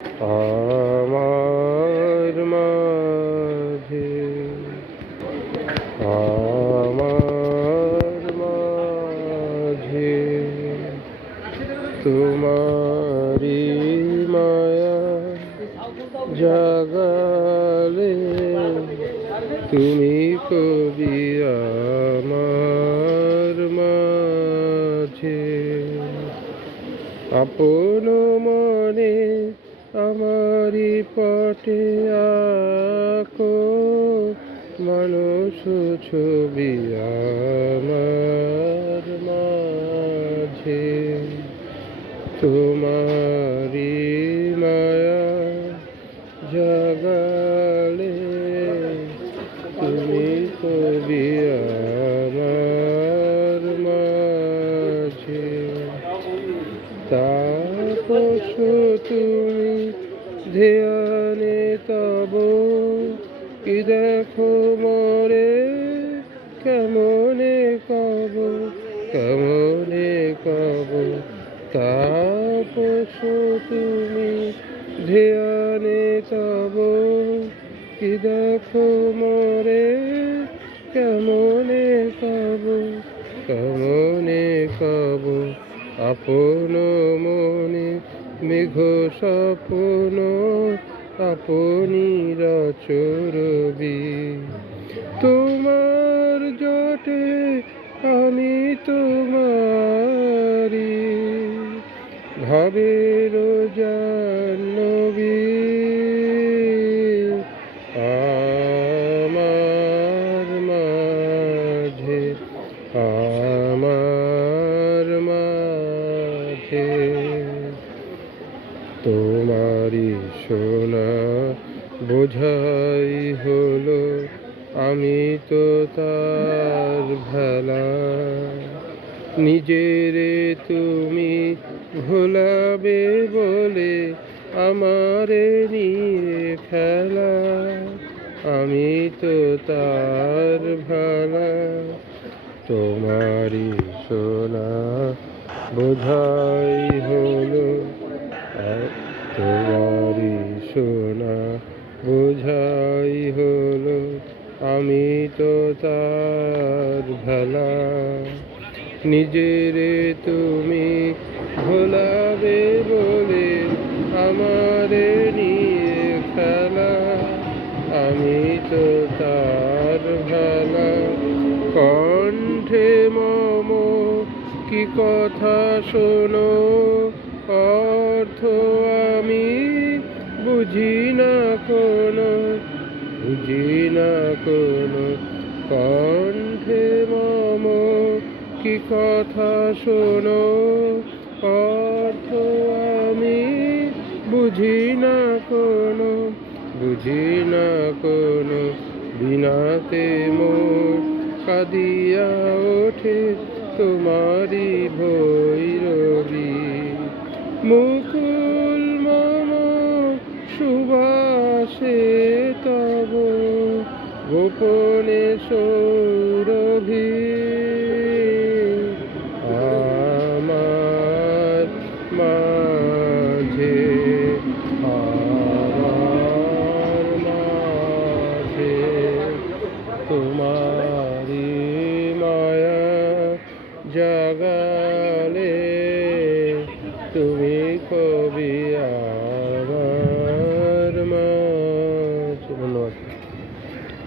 আমার মাঝে, আমার মাঝে তোমারি মায়া জাগালে, তুমি কবি আমার মাঝে। আপন মনে আমারি পটে আঁকো মানুষ ছবি আমার মাঝে। তোমারি মায়া জাগালে, তুমি কবি আমার মাঝে। তাপস তুমি ধ্যানে তব, কি দেখো মরে কেমনে কব, কেমনে কব। তাপস তুমি ধ্যানে তব, কি দেখো মরে কেমনে কব, কেমনে কব। আপন মনে মেঘ স্বপ্ন, আপনি রচরবি। তোমার জটে আমি তোমারি, ভাবের জাহ্নবী। আমার মাঝে, আমার মাঝে তোমারি সোনা বোঝাই হলো, আমি তো তার ভেলা। নিজেরে তুমি ভোলাবে বলে আমারে নিয়ে খেলা, আমি তো তার ভালা। তোমারি সোনা বোঝাই হলো, তোমারি সোনা বোঝাই হলো, আমি তো তার ভেলা। নিজেরে তুমি ভোলাবে বলে আমারে নিয়ে খেলা, আমি তো তার ভেলা। কণ্ঠে মম কি কথা শোনো, অর্থ আমি বুঝি না কোনো, বুঝি না কোনো। কণ্ঠে মম কি কথা শোনো, অর্থ আমি বুঝি না কোনো, বুঝি না কোনো। বিনাতে মোর কাঁদিয়া ওঠে তোমারি ভৈরবী। মুকুল মম সুবাসে তব, গোপনে সৌরভী। আমার মাঝে, আমার মাঝে তোমারি মায়া জাগালে, তুমি কবি আমার মাঝে। ধন্যবাদ।